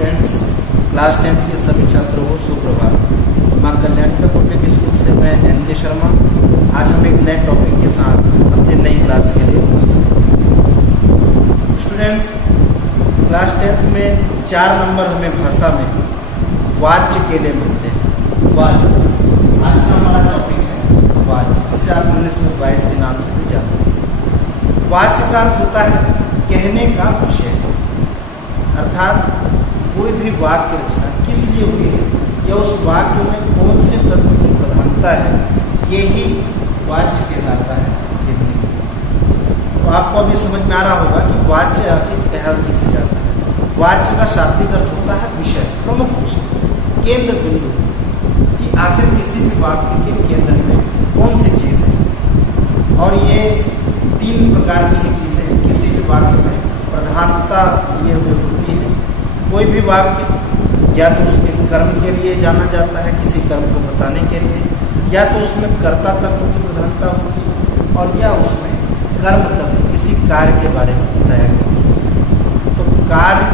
Students, class 10th के सभी छात्रों को सुप्रभात। माँ कल्याणी पब्लिक स्कूल से मैं NK शर्मा। आज हम एक नए टॉपिक के साथ अपनी नई क्लास के लिए उपस्थित हैं। स्टूडेंट्स, क्लास 10th में 4 नंबर हमें भाषा में वाच्य के लिए मिलते हैं। वाच्य आज का हमारा टॉपिक है वाच्य, जिसे आप इंग्लिश में वॉइस के नाम से भी जानते हैं। वाच्य का अर्थ होता है कहने का विषय, अर्थात कोई भी वाक्य रचना किस लिए हुई है या उस वाक्य में कौन से तत्व की प्रधानता है, यही वाच्य कहलाता है हिंदी में। तो आपको अभी समझ में आ रहा होगा कि वाच्य आखिर कहा किसे जाता है। वाच्य का शाब्दिक अर्थ होता है विषय, प्रमुख विषय, केंद्र बिंदु, कि आखिर किसी भी वाक्य के केंद्र में कौन सी चीज़ है। और ये 3 प्रकार की ही चीज़ें हैं किसी भी वाक्य में प्रधानता लिए हुए होती है। कोई भी वाक्य या तो उसके कर्म के लिए जाना जाता है, किसी कर्म को बताने के लिए, या तो उसमें कर्ता तत्व की प्रधानता होती है, और या उसमें कर्म तत्व किसी कार्य के बारे में बताया गया। तो कार्य,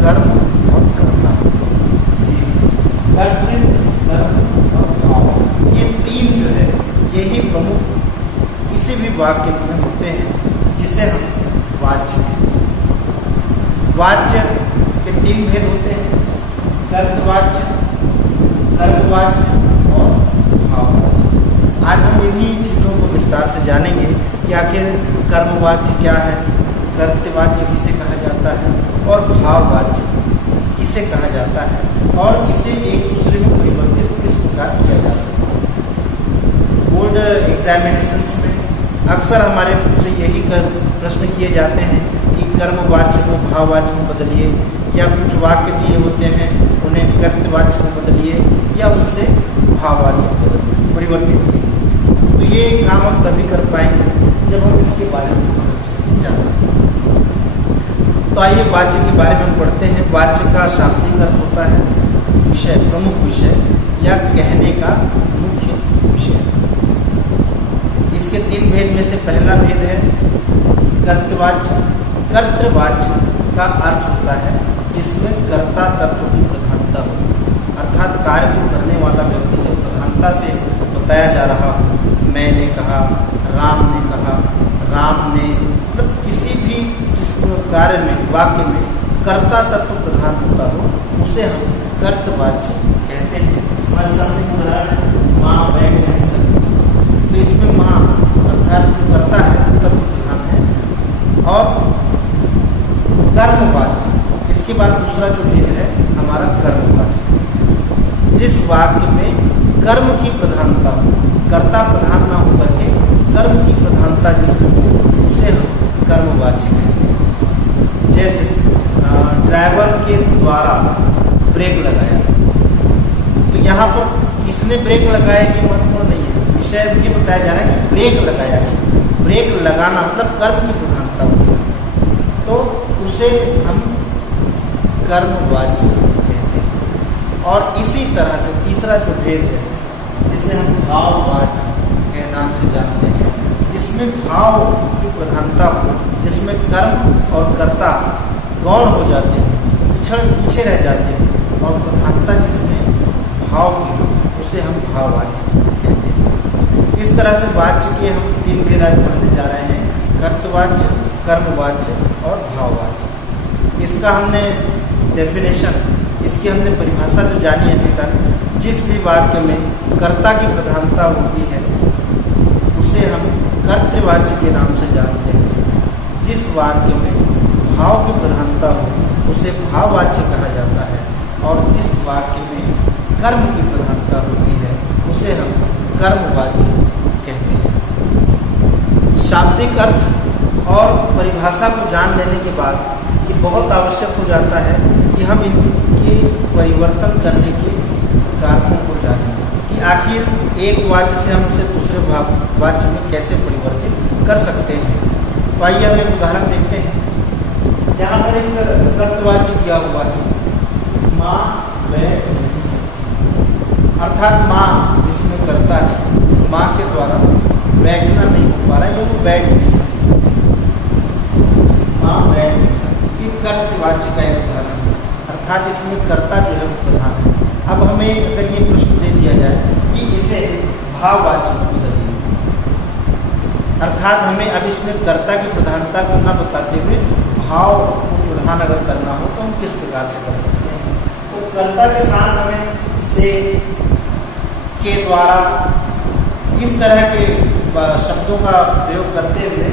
कर्म और कर्ता, कर्तृ, कर्म और भाव, ये 3 जो है यही प्रमुख किसी भी वाक्य में होते हैं, जिसे हम वाच्य कहते हैं। वाच्य के 3 भेद होते हैं, कर्तवाच्य, कर्मवाच्य और भाववाच्य। आज हम इन्हीं चीज़ों को विस्तार से जानेंगे कि आखिर कर्मवाच्य क्या है, कर्तवाच्य किसे कहा जाता है और भाववाच्य किसे कहा जाता है, और इसे एक दूसरे में परिवर्तित किस प्रकार किया जा सकता है। बोर्ड एग्जामिनेशंस में अक्सर हमारे से यही प्रश्न किए जाते हैं कि कर्मवाच्य को भाववाच्य में बदलिए, या कुछ वाक्य दिए होते हैं उन्हें कर्तवाच्य में बदलिए या उनसे भाववाच्य में बदलिए, परिवर्तित कीजिए। तो ये काम हम तभी कर पाएंगे जब हम इसके बारे में बहुत अच्छे से जानें। तो आइए वाच्य के बारे में हम पढ़ते हैं। वाच्य का शाब्दिक अर्थ होता है विषय, प्रमुख विषय या कहने का मुख्य विषय। इसके 3 भेद में से पहला भेद है कर्तवाच्य। कर्तवाच्य का अर्थ होता है जिसमें कर्ता तत्व की प्रधानता हो, अर्थात कार्य को करने वाला व्यक्ति जब प्रधानता से बताया जा रहा हो, मैंने कहा, राम ने कहा, राम ने, मतलब किसी भी जिस कार्य में, वाक्य में कर्ता तत्व प्रधान होता हो, उसे हम कर्तवाच्य कहते हैं। हमारे सामने उदाहरण है, माँ बैठ नहीं सकती, तो इसमें माँ अर्थात जो करता है तत्व प्रधान है। और कर्मवाच्य, इसके बाद दूसरा जो भेद है हमारा कर्मवाच्य, जिस वाक्य में कर्म की प्रधानता हो, कर्ता प्रधान ना होकर के कर्म की प्रधानता जिसमें हो, उसे हम कर्मवाच्य कहते हैं। जैसे ड्राइवर के द्वारा ब्रेक लगाया, तो यहाँ पर किसने ब्रेक लगाया ये महत्वपूर्ण नहीं है, विषय ये बताया जा रहा है कि ब्रेक लगाया है। ब्रेक लगाना मतलब कर्म की प्रधानता होती है, तो उसे हम कर्मवाच्य कहते हैं। और इसी तरह से तीसरा जो भेद है, जिसे हम भाववाच्य के नाम से जानते हैं, जिसमें भाव की प्रधानता हो, जिसमें कर्म और कर्ता गौण हो जाते हैं, पीछे रह जाते हैं, और प्रधानता जिसमें भाव की हो, उसे हम भाववाच्य कहते हैं। इस तरह से वाच्य के हम 3 भेद आज पढ़ने जा रहे हैं, कर्तवाच्य, कर्मवाच्य और भाववाच्य। इसका हमने डेफिनेशन, इसकी हमने परिभाषा जो जानी अभी तक, जिस भी वाक्य में कर्ता की प्रधानता होती है उसे हम कर्तवाच्य के नाम से जानते हैं। जिस वाक्य में भाव की प्रधानता हो उसे भाववाच्य कहा जाता है, और जिस वाक्य में कर्म की प्रधानता होती है उसे हम कर्मवाच्य कहते हैं। शाब्दिक अर्थ और परिभाषा को जान लेने के बाद ये बहुत आवश्यक हो जाता है कि हम इनके परिवर्तन करने के कारणों को जानें, कि आखिर एक वाक्य से हम उसे दूसरे वाक्य में कैसे परिवर्तित कर सकते हैं। तो आइए हम एक उदाहरण देखते हैं। यहाँ पर एक कर्तवाच्य दिया हुआ है, माँ बैठ नहीं सकती, अर्थात माँ इसमें करता है, माँ के द्वारा बैठना नहीं हो पा रहा है, वो बैठ नहीं सकती, माँ बैठ नहीं सकती। कर्तवाच्य का एक उदाहरण है, अर्थात इसमें कर्ता जो है वो प्रधान है। अब हमें अगर ये प्रश्न दे दिया जाए कि इसे भाववाची में बदलिए, अर्थात हमें अब इसमें कर्ता की प्रधानता को न बताते हुए भाव को प्रधान अगर करना हो तो हम किस प्रकार से कर सकते हैं। तो कर्ता के साथ हमें से के द्वारा इस तरह के शब्दों का प्रयोग करते हुए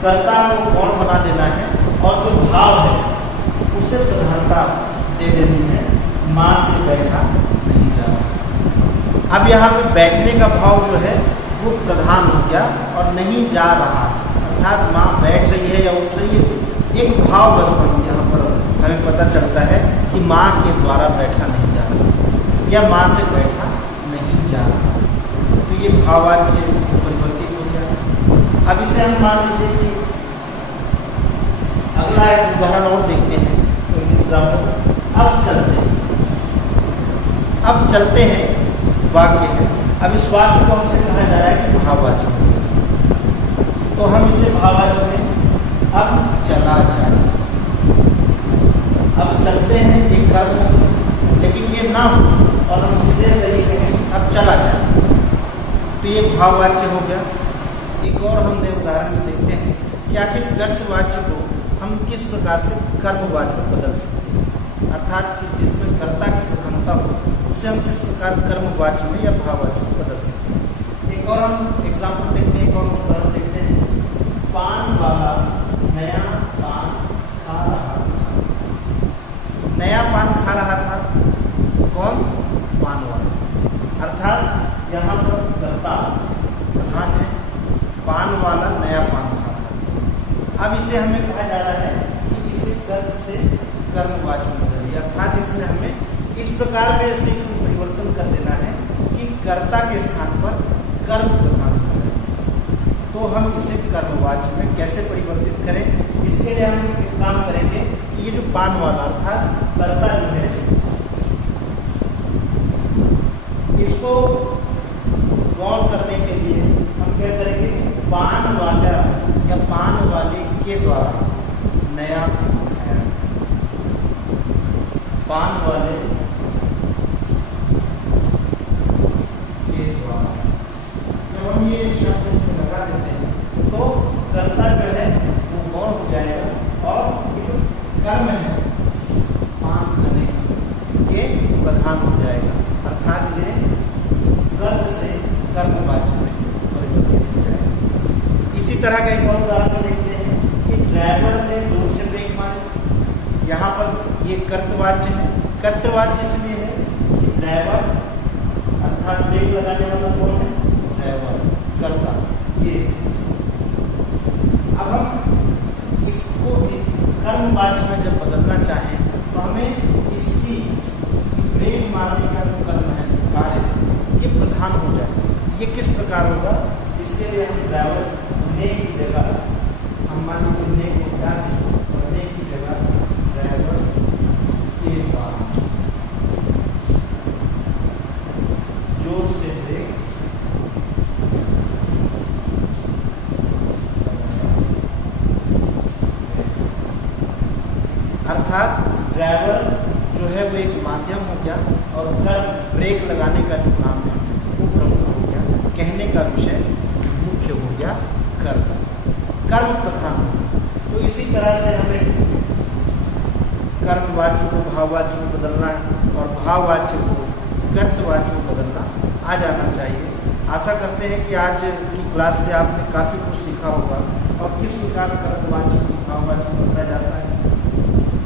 कर्ता को गौण बना देना है और जो भाव है उसे प्रधानता दे देनी है। माँ से बैठा नहीं जा रहा। अब यहाँ पे बैठने का भाव जो है वो प्रधान हो गया और नहीं जा रहा, अर्थात माँ बैठ रही है या उठ रही है, एक भाव बस बन यहाँ पर हमें पता चलता है कि माँ के द्वारा बैठा नहीं जा रहा या माँ से बैठा नहीं जा रहा। तो ये भाववाच्य परिवर्तित हो गया। अब इसे हम मान लीजिए कि अगला एक उदाहरण और देखते हैं। तो एग्जाम्पल अब चलते हैं वाक्य है। अब इस वाक्य को हमसे कहा जा रहा है कि भाववाचक, तो हम इसे भाववाचक में अब चला जाए, अब चलते हैं एक कर्म हो, लेकिन ये ना हो और हम सीधे तरीके से अब चला जाए, तो ये भाववाच्य हो गया। एक और हमने उदाहरण में देखते हैं कि आखिर कर्तवाच्य को हम किस प्रकार से कर्मवाच्य में बदल सकते हैं, अर्थात जिसमें कर्ता की प्रधानता हो उसे हम किस प्रकार कर्मवाच्य में या भाववाच्य में बदल सकते हैं। एक और हम एग्जाम्पल देखते हैं, एक और उदाहरण देखते हैं। पान वाला नया पान खा रहा था। नया पान खा रहा था कौन? पान वाला, अर्थात यहाँ पर कर्ता प्रधान है, पान वाला नया पान खा रहा था। अब इसे हमें कहा जा रहा है कि इसे कर्म से कर्मवाच्य में बदलिए, अर्थात इसमें हमें इस प्रकार के से इसमें परिवर्तन कर देना है कि कर्ता के स्थान पर कर्म प्रधान हो जाए। तो हम इसे कर्मवाच्य में कैसे परिवर्तित करें, इसके लिए हम एक काम करेंगे कि ये जो पान वाला अर्थात कर्ता जो है इसको गौण करने के लिए हम क्या करेंगे, पान वाला या पान वाले के द्वारा नया खाया, पान वाले के द्वारा। जब हम ये शब्द इसमें लगा देते हैं तो कर्ता जो है वो गौण हो जाएगा और ये जो कर्म है पान खाने का ये प्रधान हो जाएगा, अर्थात ये कर्त से कर्मवाच्य में परिवर्तित हो जाएगा। इसी तरह का एक और उदाहरण देखते हैं कि ड्राइवर ने जोर से ब्रेक मारी। यहाँ पर ये कर्तवाच्य है, कर्तवाच्य इसलिए है कि ड्राइवर अर्थात ब्रेक लगाने वाला कौन है? ड्राइवर, कर्ता ये। अब हम इसको भी कर्मवाच्य में जब बदलना चाहें तो हमें इसकी ब्रेक मारने का जो कर्म है, जो कार्य है, ये प्रधान हो जाए। ये किस प्रकार होगा? इसके लिए हम ड्राइवर ने की जगह हम मान लीजिए ने को क्या थी, ने की जगह ड्राइवर के द्वारा जोर से ब्रेक अर्थात ड्राइवर जो है वो एक माध्यम हो गया और कर्म ब्रेक लगाने का जो काम है वो प्रमुख हो गया, कहने का विषय मुख्य हो गया कर्म, कर्म प्रधान हो गया। तो इसी तरह से हमें कर्मवाच्य को भाववाच्य में बदलना है और भाववाच्य को कर्तवाच्य में बदलना आ जाना चाहिए। आशा करते हैं कि आज की क्लास से आपने काफ़ी कुछ सीखा होगा और किस प्रकार कर्मवाच्य को भाववाच्य में बदला जाता है।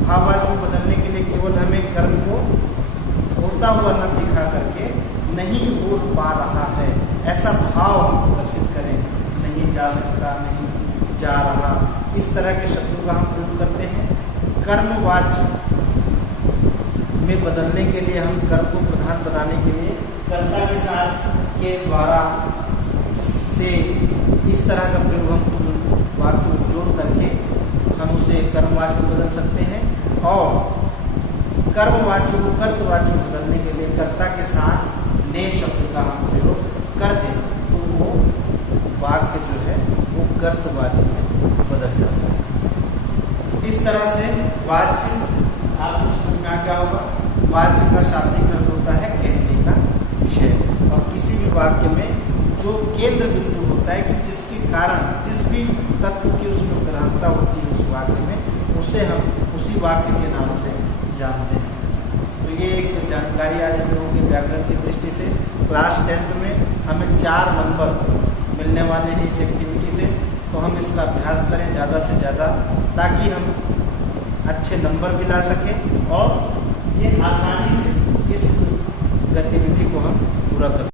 भाववाच्य में बदलने के लिए केवल हमें कर्म को होता हुआ न दिखा करके नहीं हो पा रहा है ऐसा भाव हम प्रदर्शित करें, नहीं जा सकता, नहीं जा रहा, इस तरह के शब्दों का हम प्रयोग करते हैं। कर्मवाच्य में बदलने के लिए हम कर्म को प्रधान बनाने के लिए कर्ता के साथ के द्वारा से इस तरह का प्रयोग हम वाक्य जोड़ करके हम उसे कर्मवाच्य में बदल सकते हैं और कर्मवाच्य को कर्तवाच्य में बदलने के लिए कर्ता के साथ ने शब्द का हम प्रयोग कर दें तो वो वाक्य जो है वो कर्तवाच्य में बदल जाता है। इस तरह से वाच्य आपको समझ में आ गया वाच्य का शाब्दिक अर्थ होता है कहने का विषय, और किसी भी वाक्य में जो केंद्र बिंदु होता है कि जिसके कारण जिस भी तत्व की उसमें प्रधानता होती है उस वाक्य में, उसे हम उसी वाक्य के नाम से जानते हैं। तो ये एक जानकारी आज हम लोगों के व्याकरण की दृष्टि से। क्लास 10th में हमें 4 नंबर मिलने वाले हैं इस एक्टिविटी से, तो हम इसका अभ्यास करें ज़्यादा से ज़्यादा, ताकि हम अच्छे नंबर भी ला सकें और ये आसानी से इस गतिविधि को हम पूरा कर सकें।